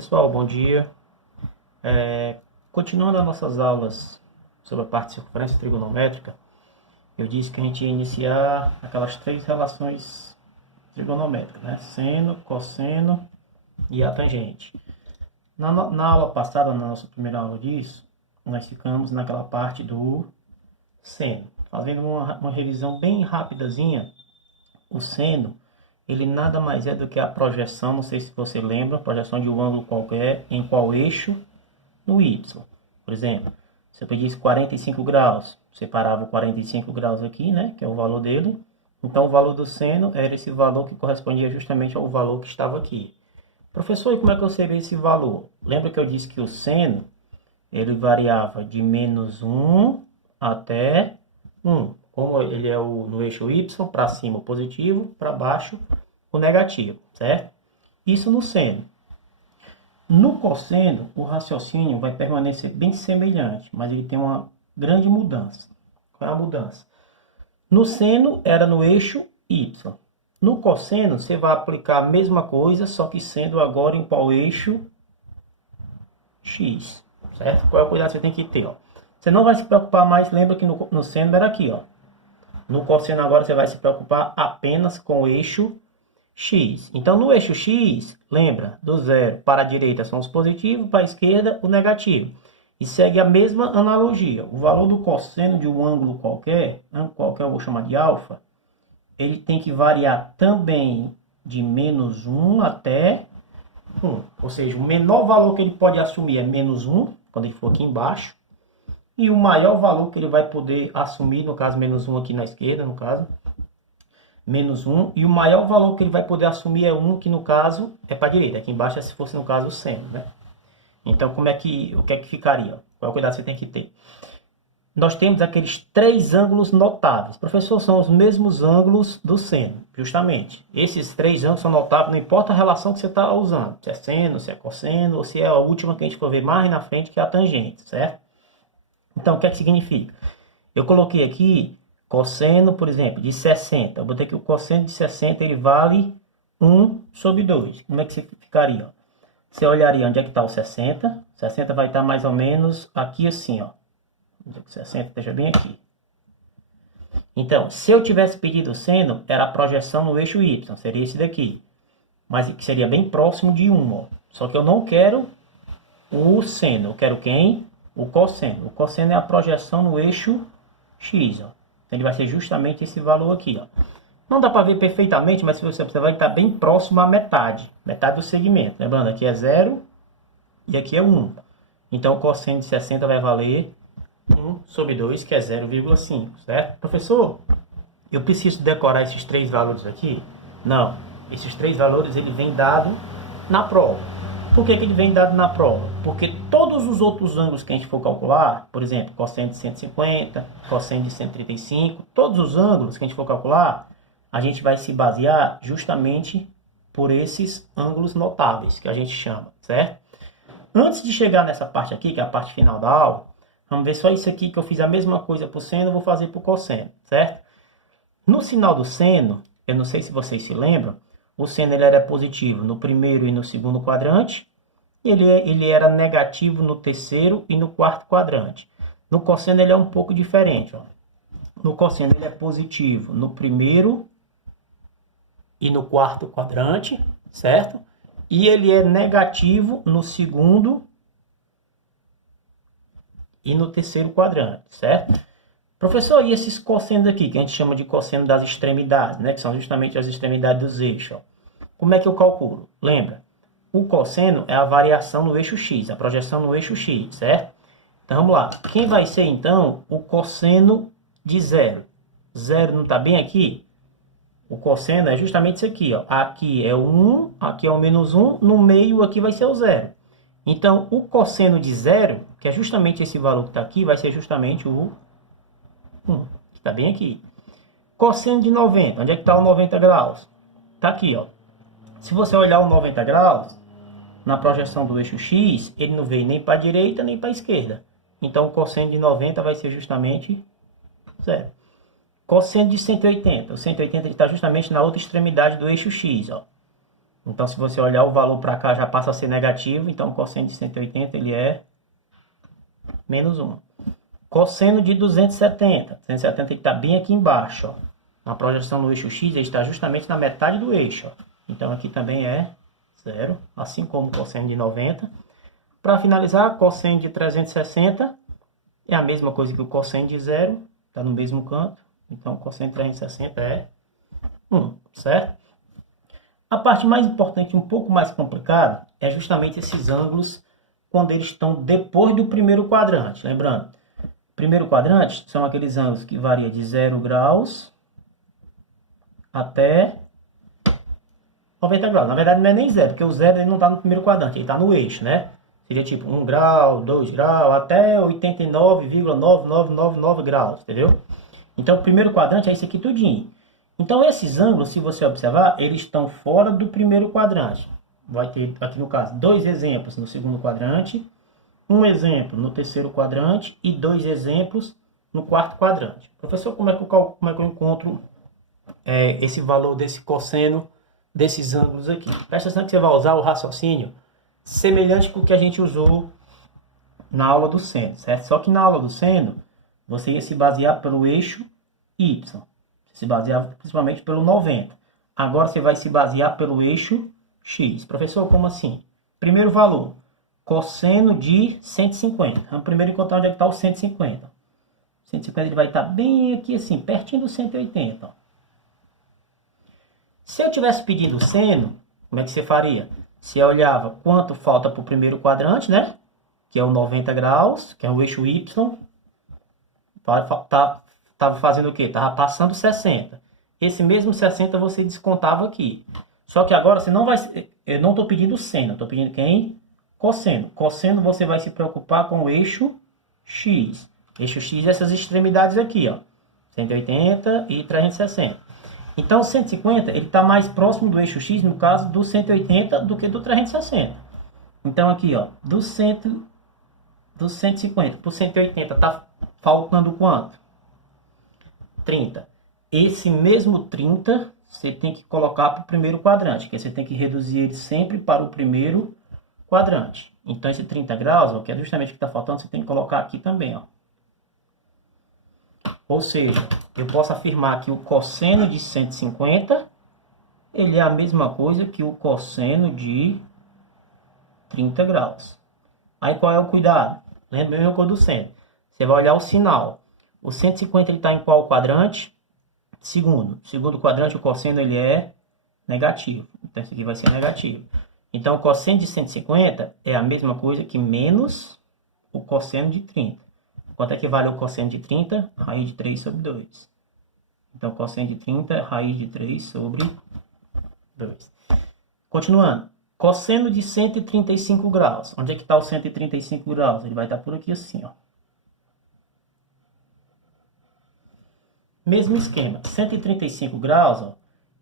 Pessoal, bom dia. Continuando as nossas aulas sobre a parte de circunferência trigonométrica, eu disse que a gente ia iniciar aquelas três relações trigonométricas, né? Seno, cosseno e a tangente. Na aula passada, na nossa primeira aula disso, nós ficamos naquela parte do seno. Fazendo uma revisão bem rapidazinha, o seno, ele nada mais é do que a projeção, não sei se você lembra, a projeção de um ângulo qualquer em qual eixo? No y. Por exemplo, se eu pedisse 45 graus, separava o 45 graus aqui, né, que é o valor dele. Então, o valor do seno era esse valor que correspondia justamente ao valor que estava aqui. Professor, e como é que eu sei esse valor? Lembra que eu disse que o seno, ele variava de menos 1 até 1. Como ele é no eixo y, para cima o positivo, para baixo o negativo, certo? Isso no seno. No cosseno, o raciocínio vai permanecer bem semelhante, mas ele tem uma grande mudança. Qual é a mudança? No seno era no eixo y. No cosseno, você vai aplicar a mesma coisa, só que sendo agora em qual eixo? X, certo? Qual é o cuidado que você tem que ter? Ó? Você não vai se preocupar mais, lembra que no seno era aqui, ó. No cosseno agora você vai se preocupar apenas com o eixo X. Então, no eixo X, lembra, do zero para a direita são os positivos, para a esquerda o negativo. E segue a mesma analogia. O valor do cosseno de um ângulo qualquer eu vou chamar de alfa, ele tem que variar também de menos 1 até 1. Ou seja, o menor valor que ele pode assumir é menos 1, quando ele for aqui embaixo. E o maior valor que ele vai poder assumir, no caso, menos 1 aqui na esquerda, no caso, menos 1. E o maior valor que ele vai poder assumir é 1, que no caso é para a direita. Aqui embaixo é se fosse, no caso, o seno, né? Então, o que é que ficaria? Qual é o cuidado que você tem que ter? Nós temos aqueles três ângulos notáveis. Professor, são os mesmos ângulos do seno, justamente. Esses três ângulos são notáveis, não importa a relação que você está usando. Se é seno, se é cosseno, ou se é a última que a gente for ver mais na frente, que é a tangente, certo? Então, o que é que significa? Eu coloquei aqui cosseno, por exemplo, de 60. Eu botei que o cosseno de 60 ele vale 1 sobre 2. Como é que ficaria? Ó? Você olharia onde é que está o 60. 60 vai estar mais ou menos aqui assim, ó. Onde é que o 60 esteja bem aqui. Então, se eu tivesse pedido o seno, era a projeção no eixo y. Seria esse daqui. Mas que seria bem próximo de 1. Ó. Só que eu não quero o seno. Eu quero quem? O cosseno. O cosseno é a projeção no eixo x. Ó. Então, ele vai ser justamente esse valor aqui. Ó. Não dá para ver perfeitamente, mas se você observar, ele está bem próximo à metade. Metade do segmento. Lembrando, aqui é 0 e aqui é 1. Então, o cosseno de 60 vai valer 1 sobre 2, que é 0,5. Certo? Professor, eu preciso decorar esses três valores aqui? Não. Esses três valores ele vem dado na prova. Por que ele vem dado na prova? Porque todos os outros ângulos que a gente for calcular, por exemplo, cosseno de 150, cosseno de 135, todos os ângulos que a gente for calcular, a gente vai se basear justamente por esses ângulos notáveis que a gente chama, certo? Antes de chegar nessa parte aqui, que é a parte final da aula, vamos ver só isso aqui que eu fiz a mesma coisa para o seno, eu vou fazer para o cosseno, certo? No sinal do seno, eu não sei se vocês se lembram, o seno ele era positivo no primeiro e no segundo quadrante, e ele era negativo no terceiro e no quarto quadrante. No cosseno ele é um pouco diferente. Ó. No cosseno ele é positivo no primeiro e no quarto quadrante, certo? E ele é negativo no segundo e no terceiro quadrante, certo? Professor, e esses cossenos aqui, que a gente chama de cosseno das extremidades, né? Que são justamente as extremidades dos eixos. Ó. Como é que eu calculo? Lembra? O cosseno é a variação no eixo x, a projeção no eixo x, certo? Então, vamos lá. Quem vai ser, então, o cosseno de 0? 0 não está bem aqui? O cosseno é justamente isso aqui, ó. Aqui é o 1, aqui é o menos 1, no meio aqui vai ser o 0. Então, o cosseno de 0, que é justamente esse valor que está aqui, vai ser justamente o 1, que está bem aqui. Cosseno de 90, onde é que está o 90 graus? Está aqui, ó. Se você olhar o 90 graus, na projeção do eixo x, ele não veio nem para a direita nem para a esquerda. Então, o cosseno de 90 vai ser justamente 0. Cosseno de 180. O 180 está justamente na outra extremidade do eixo x. Ó. Então, se você olhar o valor para cá, já passa a ser negativo. Então, o cosseno de 180 ele é menos 1. Cosseno de 270. 270 está bem aqui embaixo. Ó. Na projeção no eixo X, ele está justamente na metade do eixo. Ó. Então, aqui também é 0. Assim como o cosseno de 90. Para finalizar, cosseno de 360 é a mesma coisa que o cosseno de 0. Está no mesmo canto. Então, o cosseno de 360 é 1. Certo? A parte mais importante, um pouco mais complicada, é justamente esses ângulos quando eles estão depois do primeiro quadrante. Lembrando, primeiro quadrante são aqueles ângulos que variam de 0 graus até 90 graus. Na verdade, não é nem 0, porque o 0 ele não está no primeiro quadrante, ele está no eixo, né? Seria tipo 1 grau, 2 graus, até 89,9999 graus, entendeu? Então, o primeiro quadrante é esse aqui tudinho. Então, esses ângulos, se você observar, eles estão fora do primeiro quadrante. Vai ter, aqui no caso, 2 exemplos no segundo quadrante, um exemplo no terceiro quadrante e 2 exemplos no quarto quadrante. Professor, como é que eu encontro esse valor desse cosseno desses ângulos aqui? Presta atenção que você vai usar o raciocínio semelhante com o que a gente usou na aula do seno, certo? Só que na aula do seno, você ia se basear pelo eixo Y. Se baseava principalmente pelo 90. Agora você vai se basear pelo eixo X. Professor, como assim? Primeiro valor, cosseno de 150. Vamos primeiro encontrar onde é que está o 150. 150 ele vai estar bem aqui assim, pertinho do 180. Ó. Se eu estivesse pedindo o seno, como é que você faria? Você olhava quanto falta para o primeiro quadrante, né? Que é o 90 graus, que é o eixo Y. Estava fazendo o quê? Estava passando 60. Esse mesmo 60 você descontava aqui. Só que agora você não vai... Eu não estou pedindo seno, estou pedindo quem? Cosseno. Cosseno você vai se preocupar com o eixo X. Eixo X é essas extremidades aqui, ó. 180 e 360. Então, o 150 ele está mais próximo do eixo X, no caso do 180, do que do 360. Então, aqui, ó, do 150 para o 180 está faltando quanto? 30. Esse mesmo 30 você tem que colocar para o primeiro quadrante, que você tem que reduzir ele sempre para o primeiro quadrante. Então, esse 30 graus, ó, que é justamente o que está faltando, você tem que colocar aqui também. Ó. Ou seja, eu posso afirmar que o cosseno de 150 ele é a mesma coisa que o cosseno de 30 graus. Aí qual é o cuidado? Lembra a mesma coisa do seno. Você vai olhar o sinal. O 150 está em qual quadrante? Segundo. Segundo quadrante, o cosseno ele é negativo. Então, esse aqui vai ser negativo. Então, o cosseno de 150 é a mesma coisa que menos o cosseno de 30. Quanto é que vale o cosseno de 30? Raiz de 3 sobre 2. Então, cosseno de 30 é raiz de 3 sobre 2. Continuando. Cosseno de 135 graus. Onde é que está o 135 graus? Ele vai estar por aqui assim, ó. Mesmo esquema, 135 graus, ó,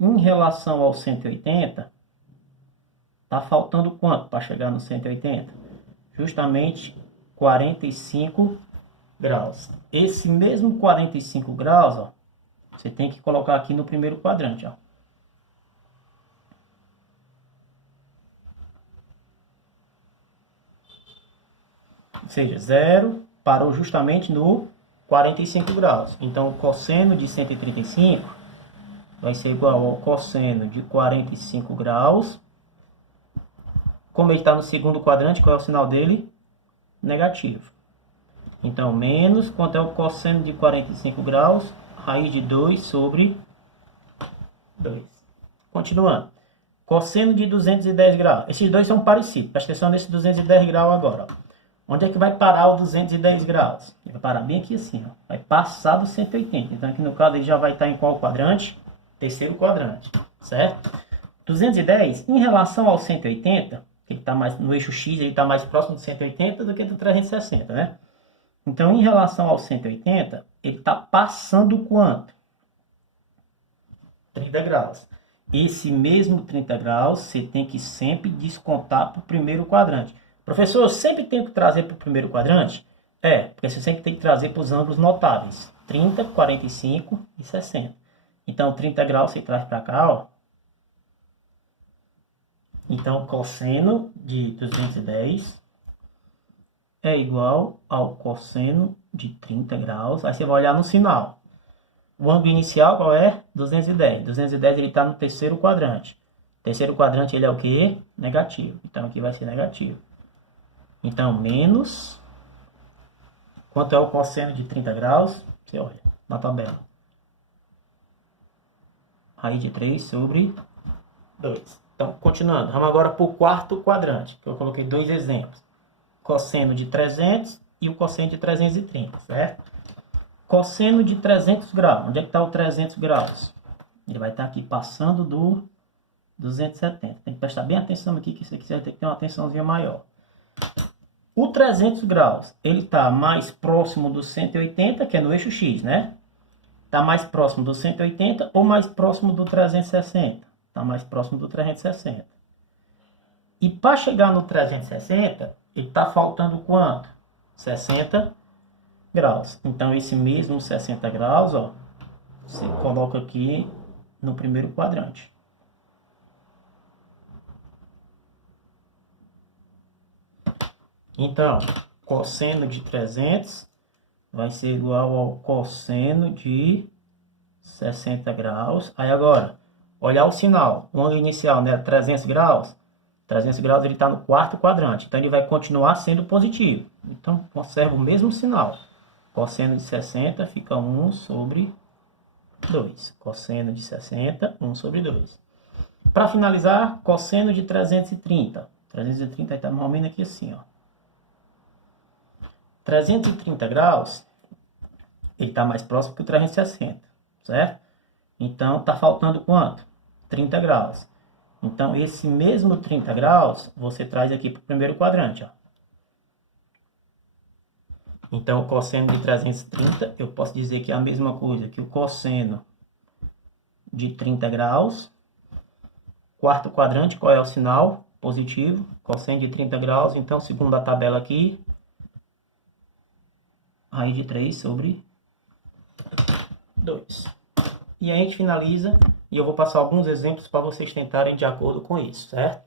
em relação ao 180, tá faltando quanto para chegar no 180? Justamente 45 graus. Esse mesmo 45 graus, ó, você tem que colocar aqui no primeiro quadrante, ó. Ou seja, 0 parou justamente no 45 graus. Então, o cosseno de 135 vai ser igual ao cosseno de 45 graus. Como ele está no segundo quadrante, qual é o sinal dele? Negativo. Então, menos, quanto é o cosseno de 45 graus? Raiz de 2 sobre 2. Continuando. Cosseno de 210 graus. Esses dois são parecidos. Presta atenção nesse 210 graus agora, ó. Onde é que vai parar o 210 graus? Ele vai parar bem aqui assim, ó. Vai passar do 180. Então, aqui no caso, ele já vai estar em qual quadrante? Terceiro quadrante, certo? 210, em relação ao 180, que ele está mais no eixo X, ele está mais próximo do 180 do que do 360, né? Então, em relação ao 180, ele está passando quanto? 30 graus. Esse mesmo 30 graus, você tem que sempre descontar para o primeiro quadrante. Professor, eu sempre tenho que trazer para o primeiro quadrante? É, porque você sempre tem que trazer para os ângulos notáveis. 30, 45 e 60. Então, 30 graus você traz para cá, ó. Então, cosseno de 210 é igual ao cosseno de 30 graus. Aí você vai olhar no sinal. O ângulo inicial qual é? 210. 210 ele está no terceiro quadrante. Terceiro quadrante ele é o quê? Negativo. Então aqui vai ser negativo. Então menos... Quanto é o cosseno de 30 graus? Você olha na tabela. Raiz de 3 sobre 2. Então, continuando. Vamos agora para o quarto quadrante. Que eu coloquei dois exemplos. Cosseno de 300 e o cosseno de 330, certo? Cosseno de 300 graus. Onde é que está o 300 graus? Ele vai estar aqui passando do 270. Tem que prestar bem atenção aqui, que isso aqui você vai ter que ter uma atençãozinha maior. O 300 graus, ele está mais próximo do 180, que é no eixo X, né? Está mais próximo do 180 ou mais próximo do 360? Está mais próximo do 360. E para chegar no 360, ele está faltando quanto? 60 graus. Então, esse mesmo 60 graus, ó, você coloca aqui no primeiro quadrante. Então, cosseno de 300 vai ser igual ao cosseno de 60 graus. Aí agora, olhar o sinal. O ângulo inicial, né, 300 graus. 300 graus ele está no quarto quadrante. Então, ele vai continuar sendo positivo. Então, conserva o mesmo sinal. Cosseno de 60 fica 1 sobre 2. Cosseno de 60, 1 sobre 2. Para finalizar, cosseno de 330. 330 está normalmente aqui assim, ó. 330 graus, ele está mais próximo que o 360, certo? Então, está faltando quanto? 30 graus. Então, esse mesmo 30 graus, você traz aqui para o primeiro quadrante, ó. Então, o cosseno de 330, eu posso dizer que é a mesma coisa que o cosseno de 30 graus. Quarto quadrante, qual é o sinal? Positivo. Cosseno de 30 graus, então, segundo a tabela aqui, raiz de 3 sobre 2. E a gente finaliza, e eu vou passar alguns exemplos para vocês tentarem de acordo com isso, certo?